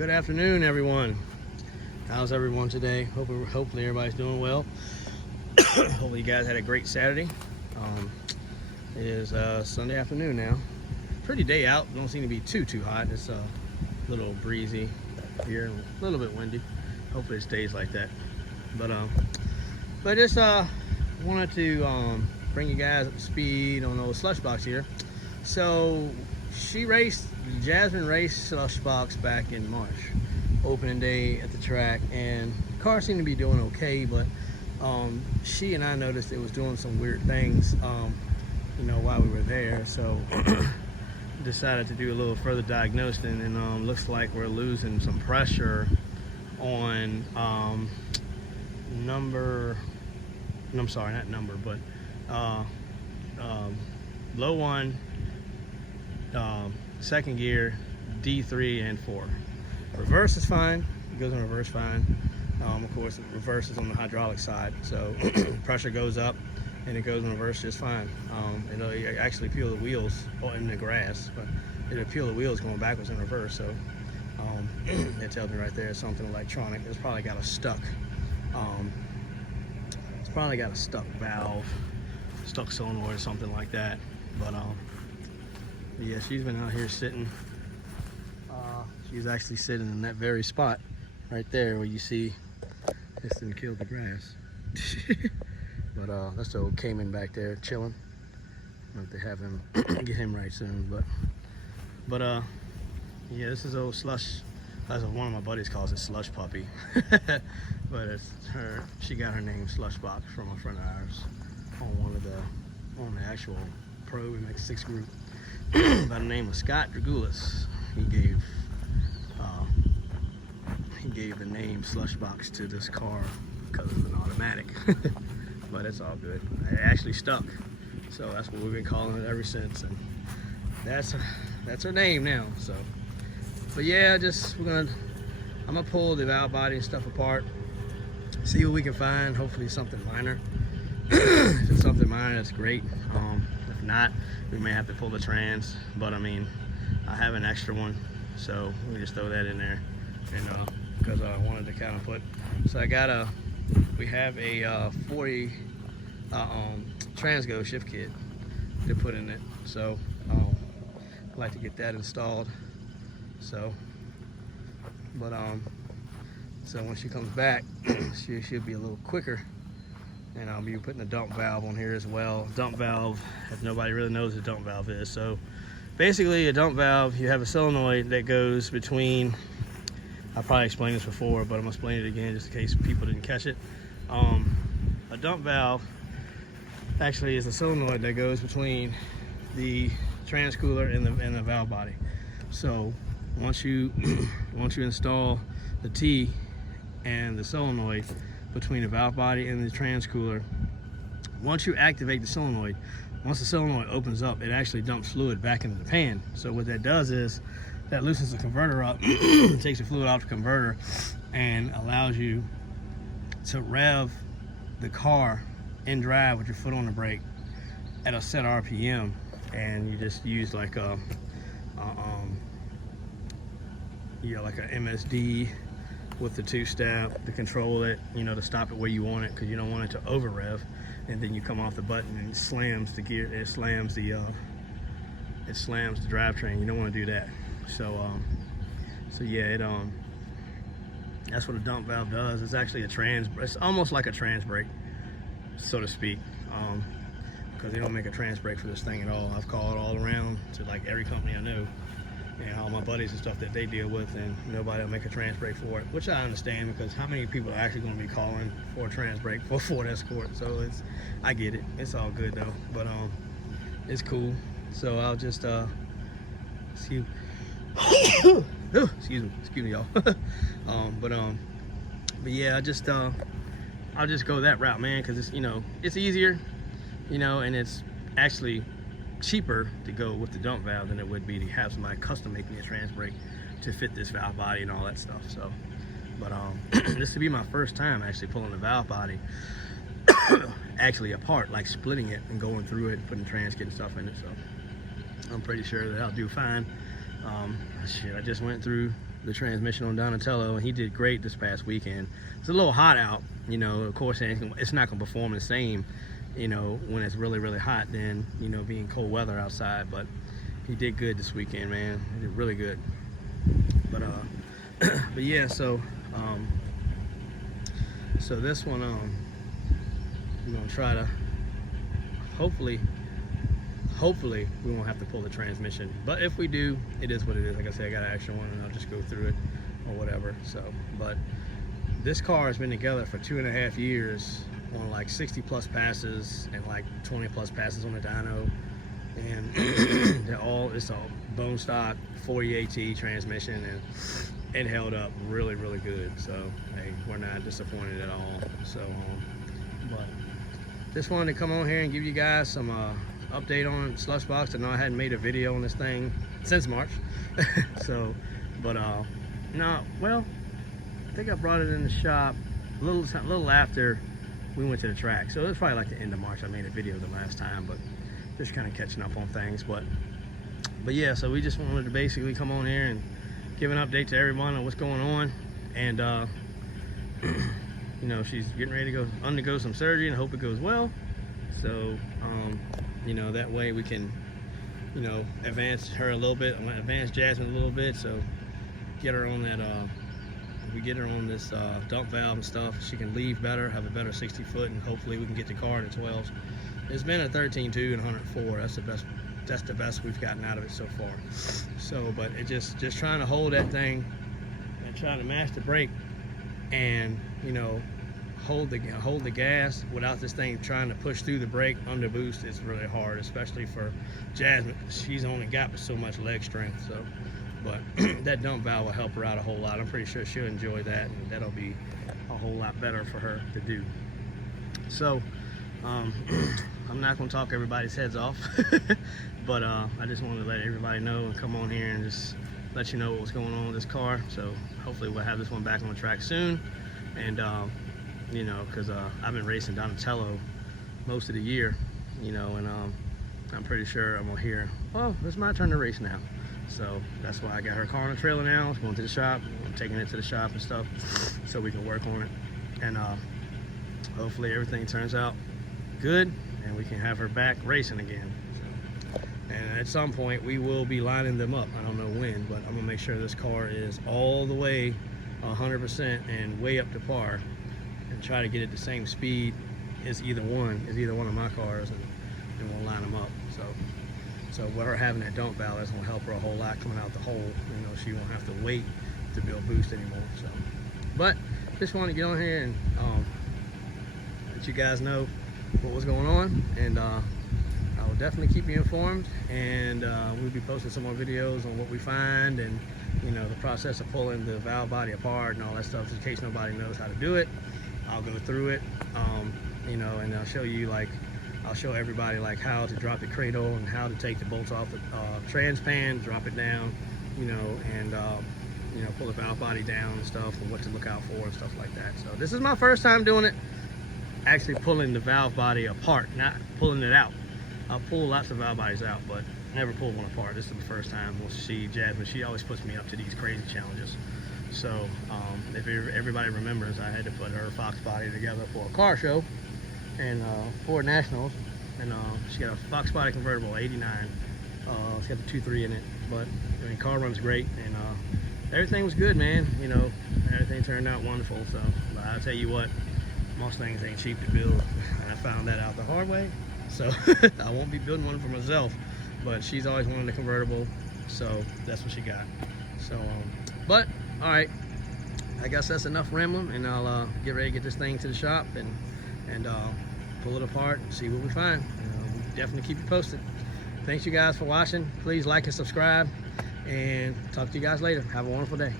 Good afternoon, everyone. How's everyone today? Hopefully everybody's doing well. Hopefully you guys had a great Saturday. It is Sunday afternoon now. Pretty day out. Don't seem to be too hot. It's a little breezy here, and a little bit windy. Hopefully it stays like that. But just wanted to bring you guys up to speed on the old slush box here. So Jasmine raced slush box back in March, opening day at the track, and the car seemed to be doing okay, but she and I noticed it was doing some weird things while we were there. So decided to do a little further diagnosing, and looks like we're losing some pressure on low one, second gear, D3 and 4. Reverse is fine. It goes in reverse fine. Of course, reverse is on the hydraulic side, so pressure goes up and it goes in reverse just fine. It'll actually peel the wheels in the grass, but it'll peel the wheels going backwards in reverse. So it tells me right there something electronic. It's probably got a stuck. It's probably got a stuck valve, stuck solenoid or something like that. But yeah, she's been out here sitting. She's actually sitting in that very spot right there where you see this didn't kill the grass. But that's the old Cayman back there chilling. I'll have to have him get him right soon. But yeah, this is old Slush. That's what one of my buddies calls it, Slush Puppy. But it's her. She got her name Slush Box from a friend of ours on the actual Pro MX6 group by the name of Scott Dragoulis. He gave the name Slush Box to this car because it's an automatic. But it's all good. It actually stuck, so that's what we've been calling it ever since, and that's her name now. So, but yeah, I'm gonna pull the valve body and stuff apart, see what we can find. Hopefully something minor. If it's something minor, that's great. If not, we may have to pull the trans, but I mean, I have an extra one, so we just throw that in there, and because I wanted to kind of put, so we have a 40 Transgo shift kit to put in it, so I'd like to get that installed. So, but so when she comes back, she'll be a little quicker, and I'll be putting a dump valve on here as well. Dump valve, if nobody really knows what a dump valve is, so basically a dump valve, you have a solenoid that goes between, I probably explained this before, but I'm gonna explain it again just in case people didn't catch it. A dump valve actually is a solenoid that goes between the trans cooler and the valve body. So once you install the T and the solenoid between the valve body and the trans cooler, once you activate the solenoid, once the solenoid opens up, it actually dumps fluid back into the pan. So what that does is that loosens the converter up, takes the fluid off the converter, and allows you to rev the car in drive with your foot on the brake at a set RPM, and you just use like a MSD with the two-step to control it, to stop it where you want it, because you don't want it to over rev, and then you come off the button and it slams the gear, it slams the drivetrain. You don't want to do that. So yeah, that's what a dump valve does. It's actually it's almost like a trans brake, so to speak, because they don't make a trans brake for this thing at all. I've called all around to like every company I know, and all my buddies and stuff that they deal with, and nobody will make a trans brake for it, which I understand, because how many people are actually going to be calling for a trans brake for a Ford Escort? So I get it. It's all good though, but it's cool. So I'll just excuse me, y'all. But yeah, I'll just go that route, man, because it's easier, and it's actually cheaper to go with the dump valve than it would be to have somebody custom make me a trans brake to fit this valve body and all that stuff. So, but this would be my first time actually pulling the valve body actually apart, like splitting it and going through it and putting trans kit and stuff in it. So I'm pretty sure that I'll do fine. Shit, I just went through the transmission on Donatello, and he did great this past weekend. It's a little hot out, you know. Of course, it's not gonna perform the same, you know, when it's really, really hot than, you know, being cold weather outside. But he did good this weekend, man. He did really good. But but yeah, so this one, we're gonna try to hopefully we won't have to pull the transmission, but if we do, it is what it is. Like I said, I got an extra one and I'll just go through it or whatever. So, but this car has been together for 2.5 years on like 60 plus passes and like 20 plus passes on the dyno, and it's a bone stock 40 AT transmission, and it held up really, really good. So hey, we're not disappointed at all. So but just wanted to come on here and give you guys some update on Slush Box. I know I hadn't made a video on this thing since March. So, but no, well, I think I brought it in the shop a little after we went to the track. So it was probably like the end of March I made a video the last time, but just kind of catching up on things. But yeah, so we just wanted to basically come on here and give an update to everyone on what's going on. And you know, she's getting ready to undergo some surgery, and I hope it goes well. So you know, that way we can, you know, advance her a little bit. I want to advance Jasmine a little bit, so get her on that if we get her on this dump valve and stuff, she can leave better, have a better 60 foot, and hopefully we can get the car to 12s. It's been a 13.2 and 104. That's the best we've gotten out of it so far. So, but it just trying to hold that thing and trying to match the brake, and, you know, hold the gas without this thing trying to push through the brake under boost is really hard, especially for Jasmine. She's only got so much leg strength. So, but that dump valve will help her out a whole lot. I'm pretty sure she'll enjoy that, and that'll be a whole lot better for her to do. So I'm not going to talk everybody's heads off, but I just wanted to let everybody know and come on here and just let you know what's going on with this car. So hopefully we'll have this one back on the track soon. And you know, because I've been racing Donatello most of the year, you know, and I'm pretty sure I'm gonna hear, oh, it's my turn to race now. So that's why I got her car on the trailer now. It's going to the shop. I'm taking it to the shop and stuff so we can work on it. And hopefully everything turns out good and we can have her back racing again. So, and at some point we will be lining them up. I don't know when, but I'm gonna make sure this car is all the way 100% and way up to par, and try to get it the same speed as either one of my cars, and we'll line them up. So with her having that dump valve, that's gonna help her a whole lot coming out the hole. You know, she won't have to wait to build boost anymore. So, but just want to get on here and let you guys know what was going on, and I will definitely keep you informed, and we'll be posting some more videos on what we find, and you know, the process of pulling the valve body apart and all that stuff, in case nobody knows how to do it. I'll go through it, you know, and I'll show you, like, I'll show everybody like how to drop the cradle and how to take the bolts off the trans pan, drop it down, you know, and you know, pull the valve body down and stuff, and what to look out for and stuff like that. So this is my first time doing it, actually pulling the valve body apart, not pulling it out. I'll pull lots of valve bodies out, but never pulled one apart. This is the first time. We'll see Jasmine. She always puts me up to these crazy challenges. So if everybody remembers, I had to put her Fox body together for a car show and Ford Nationals, and she got a Fox body convertible 89. She got the 2.3 in it, but I mean, car runs great, and everything was good, man. You know, everything turned out wonderful. So but I'll tell you what, most things ain't cheap to build, and I found that out the hard way. So I won't be building one for myself, but she's always wanted a convertible, so that's what she got. So but all right, I guess that's enough rambling, and I'll get ready to get this thing to the shop and pull it apart and see what we find. We'll definitely keep you posted. Thanks you guys for watching. Please like and subscribe, and talk to you guys later. Have a wonderful day.